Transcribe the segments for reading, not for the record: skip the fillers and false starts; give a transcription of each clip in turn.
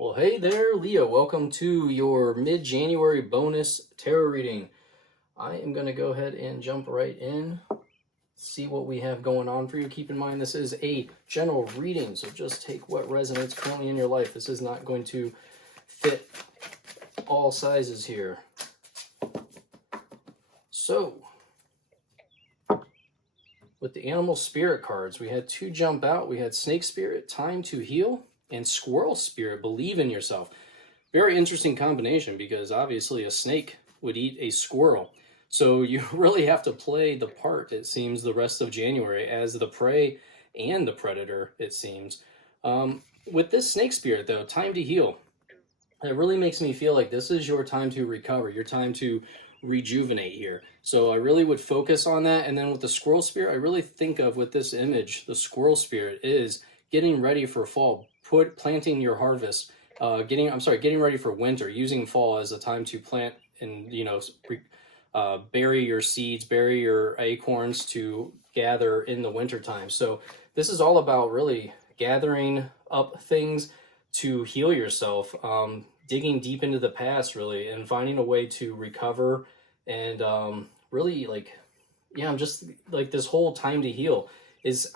Well, hey there, Leo. Welcome to your mid-January bonus tarot reading. I am going to go ahead and jump right in, see what we have going on for you. Keep in mind, this is a general reading, so just take what resonates currently in your life. This is not going to fit all sizes here. So, with the animal spirit cards, we had two jump out. We had Snake Spirit, Time to Heal, and Squirrel Spirit, Believe in Yourself. Very interesting combination because obviously a snake would eat a squirrel. So you really have to play the part, it seems, the rest of January as the prey and the predator, it seems. With this Snake Spirit, though, Time to Heal, it really makes me feel like this is your time to recover, your time to rejuvenate here. So I really would focus on that. And then with the Squirrel Spirit, I really think of with this image, the Squirrel Spirit is getting ready for fall, planting your harvest, getting ready for winter, using fall as a time to plant and, bury your seeds, bury your acorns to gather in the winter time. So this is all about really gathering up things to heal yourself, digging deep into the past really, and finding a way to recover and really I'm just like this whole time to heal is,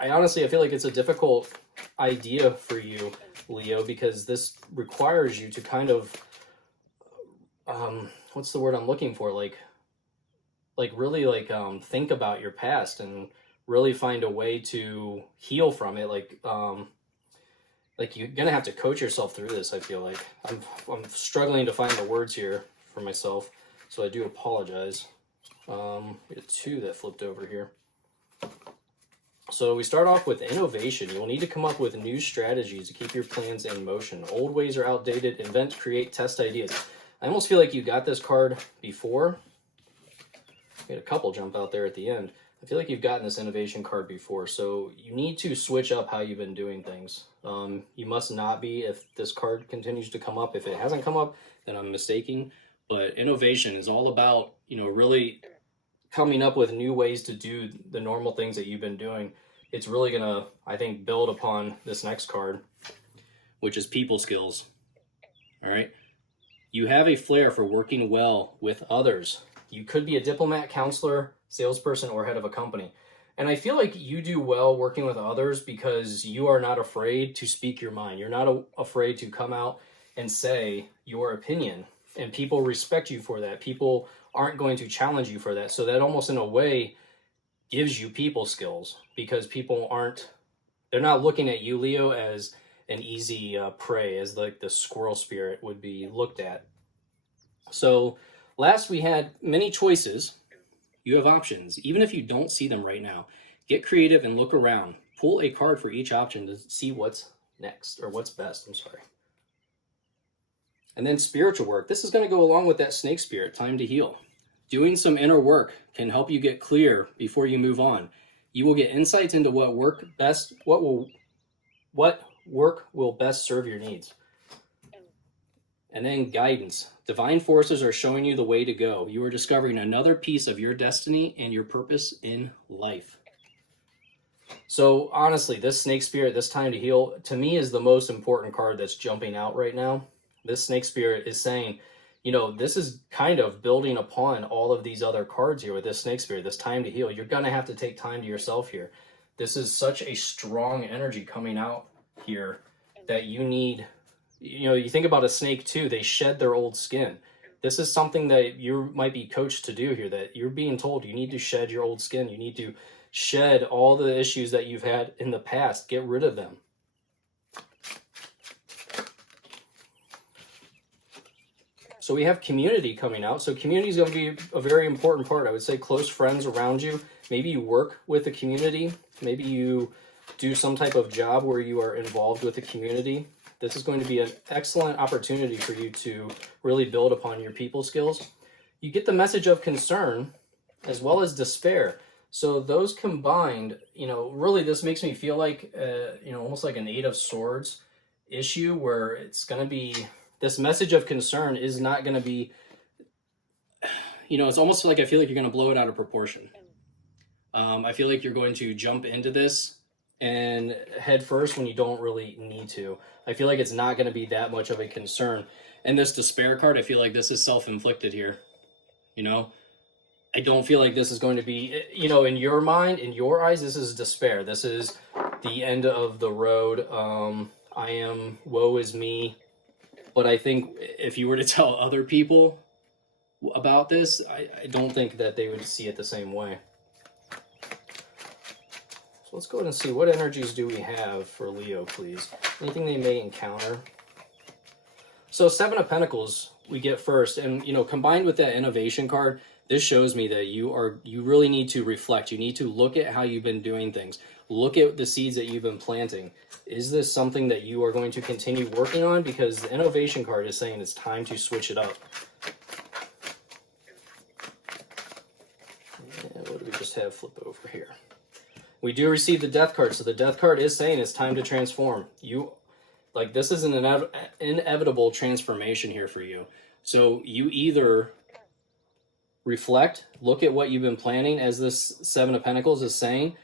I honestly, I feel like it's a difficult idea for you, Leo, because this requires you to kind of, what's the word I'm looking for? Really think about your past and really find a way to heal from it. Like you're gonna have to coach yourself through this. I feel like I'm struggling to find the words here for myself, so I do apologize. We had two that flipped over here. So we start off with innovation. You will need to come up with new strategies to keep your plans in motion. Old ways are outdated. Invent, create, test ideas. I almost feel like you got this card before. We had a couple jump out there at the end. I feel like you've gotten this innovation card before, so you need to switch up how you've been doing things. You must not be if this card continues to come up. If it hasn't come up, then I'm mistaken. But innovation is all about, really coming up with new ways to do the normal things that you've been doing. It's really gonna, I think, build upon this next card, which is people skills. All right. You have a flair for working well with others. You could be a diplomat, counselor, salesperson, or head of a company. And I feel like you do well working with others because you are not afraid to speak your mind. You're not afraid to come out and say your opinion. And people respect you for that. People aren't going to challenge you for that. So that almost in a way gives you people skills because they're not looking at you, Leo, as an easy prey, as like the Squirrel Spirit would be looked at. So last we had many choices. You have options. Even if you don't see them right now, get creative and look around. Pull a card for each option to see what's next, or what's best, I'm sorry. And then spiritual work. This is going to go along with that Snake Spirit, Time to Heal. Doing some inner work can help you get clear before you move on. You will get insights into what work will best serve your needs. And then guidance. Divine forces are showing you the way to go. You are discovering another piece of your destiny and your purpose in life. So honestly, this Snake Spirit, this Time to Heal, to me is the most important card that's jumping out right now. This Snake Spirit is saying, this is kind of building upon all of these other cards here with this Snake Spirit, this Time to Heal. You're going to have to take time to yourself here. This is such a strong energy coming out here that you need. You think about a snake too, they shed their old skin. This is something that you might be coached to do here, that you're being told you need to shed your old skin. You need to shed all the issues that you've had in the past. Get rid of them. So we have community coming out. So community is going to be a very important part. I would say close friends around you. Maybe you work with the community. Maybe you do some type of job where you are involved with the community. This is going to be an excellent opportunity for you to really build upon your people skills. You get the message of concern as well as despair. So those combined, really this makes me feel like, almost like an Eight of Swords issue where it's going to be, this message of concern is not going to be, it's almost like I feel like you're going to blow it out of proportion. I feel like you're going to jump into this and head first when you don't really need to. I feel like it's not going to be that much of a concern. And this despair card, I feel like this is self-inflicted here. You know, I don't feel like this is going to be, you know, in your mind, in your eyes, this is despair. This is the end of the road. I am, woe is me. But I think if you were to tell other people about this, I don't think that they would see it the same way. So let's go ahead and see, what energies do we have for Leo, please? Anything they may encounter. So Seven of Pentacles we get first, and you know, combined with that innovation card, this shows me that you really need to reflect. You need to look at how you've been doing things. Look at the seeds that you've been planting. Is this something that you are going to continue working on? Because the innovation card is saying it's time to switch it up. And what do we just have flip over here? We do receive the death card. So the death card is saying it's time to transform. Like, this is an inevitable transformation here for you. So you either reflect, look at what you've been planning, as this Seven of Pentacles is saying,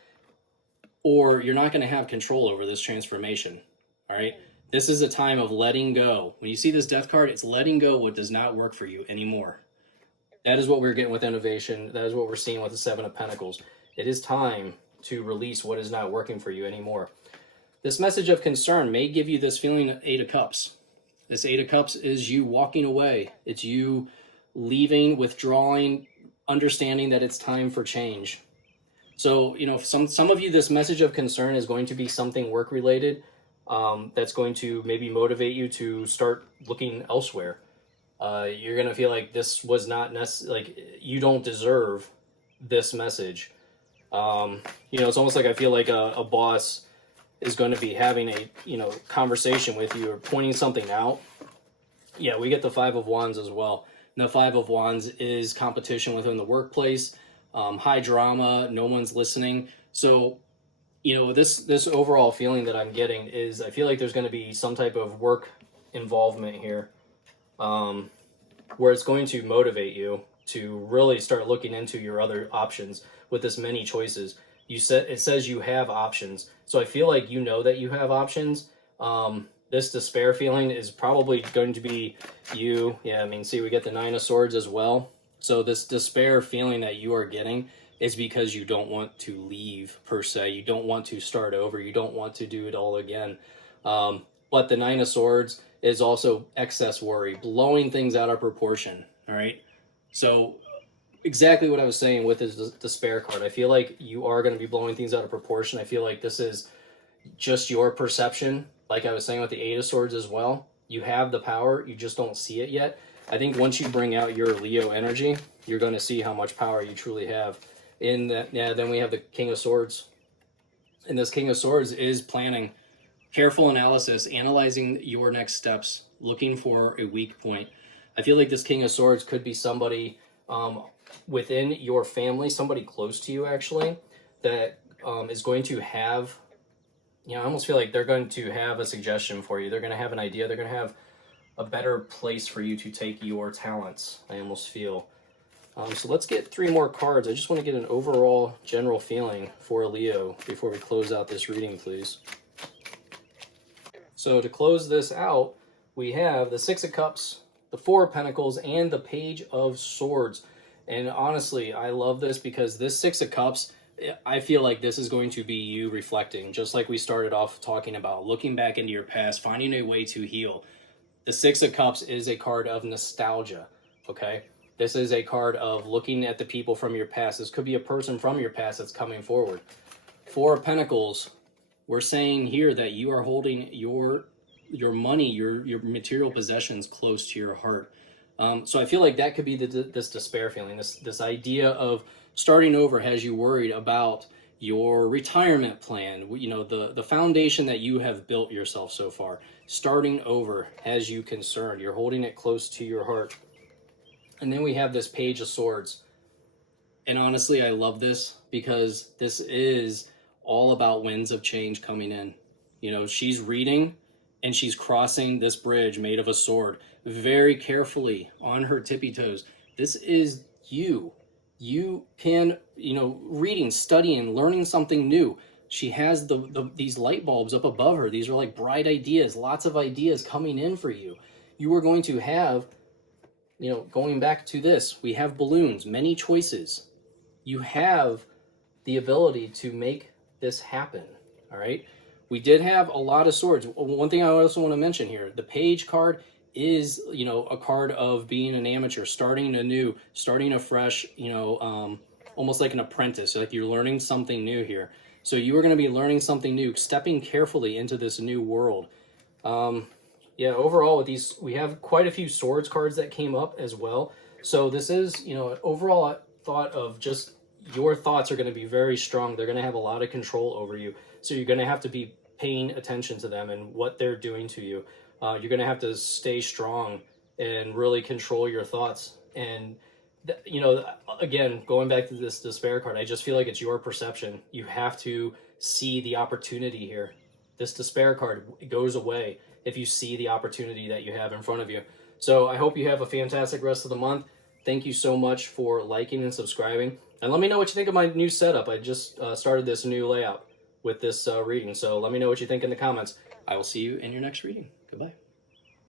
or you're not going to have control over this transformation. All right. This is a time of letting go. When you see this death card, it's letting go what does not work for you anymore. That is what we're getting with innovation. That is what we're seeing with the Seven of Pentacles. It is time to release what is not working for you anymore. This message of concern may give you this feeling of Eight of Cups. This Eight of Cups is you walking away. It's you leaving, withdrawing, understanding that it's time for change. So, you know, some of you, this message of concern is going to be something work related, that's going to maybe motivate you to start looking elsewhere. You're going to feel like this was not like you don't deserve this message. You know, it's almost like I feel like a boss is going to be having a, you know, conversation with you or pointing something out. Yeah, we get the Five of Wands as well. And the Five of Wands is competition within the workplace, high drama, no one's listening. So, you know, this overall feeling that I'm getting is I feel like there's going to be some type of work involvement here, where it's going to motivate you to really start looking into your other options with this many choices. It says you have options. So I feel like you know that you have options. This despair feeling is probably going to be you. Yeah, I mean, see, we get the Nine of Swords as well. So this despair feeling that you are getting is because you don't want to leave, per se. You don't want to start over. You don't want to do it all again. But the Nine of Swords is also excess worry, blowing things out of proportion, all right? So exactly what I was saying with this despair card. I feel like you are going to be blowing things out of proportion. I feel like this is just your perception. Like I was saying with the Eight of Swords as well. You have the power, you just don't see it yet. I think once you bring out your Leo energy, you're going to see how much power you truly have. In that, yeah, then we have the King of Swords. And this King of Swords is planning, careful analysis, analyzing your next steps, looking for a weak point. I feel like this King of Swords could be somebody within your family, somebody close to you actually, that is going to have, you know, I almost feel like they're going to have a suggestion for you. They're going to have an idea. They're going to have a better place for you to take your talents, I almost feel. So let's get 3 more cards. I just want to get an overall general feeling for Leo before we close out this reading, please. So to close this out, we have the Six of Cups, the Four of Pentacles, and the Page of Swords. And honestly, I love this because this Six of Cups, I feel like this is going to be you reflecting, just like we started off talking about, looking back into your past, finding a way to heal. The Six of Cups is a card of nostalgia, okay? This is a card of looking at the people from your past. This could be a person from your past that's coming forward. Four of Pentacles, we're saying here that you are holding your money, your material possessions close to your heart. So I feel like that could be this despair feeling, this idea of starting over has you worried about your retirement plan, you know, the foundation that you have built yourself so far. Starting over has you concerned. You're holding it close to your heart. And then we have this Page of Swords. And honestly, I love this because this is all about winds of change coming in. You know, she's reading and she's crossing this bridge made of a sword very carefully on her tippy toes. This is you. You can, you know, reading, studying, learning something new. She has these light bulbs up above her. These are like bright ideas, lots of ideas coming in for you. You are going to have, you know, going back to this, we have balloons, many choices. You have the ability to make this happen, all right? We did have a lot of swords. One thing I also want to mention here, the page card is, you know, a card of being an amateur, starting anew, starting afresh, you know, almost like an apprentice, like you're learning something new here. So you are going to be learning something new, stepping carefully into this new world. Yeah, overall with these, we have quite a few swords cards that came up as well. So this is, you know, an overall thought of just your thoughts are going to be very strong. They're going to have a lot of control over you. So you're going to have to be paying attention to them and what they're doing to you. You're going to have to stay strong and really control your thoughts. And, you know, again, going back to this despair card, I just feel like it's your perception. You have to see the opportunity here. This despair card goes away if you see the opportunity that you have in front of you. So I hope you have a fantastic rest of the month. Thank you so much for liking and subscribing. And let me know what you think of my new setup. I just started this new layout with this reading. So let me know what you think in the comments. I will see you in your next reading. Goodbye.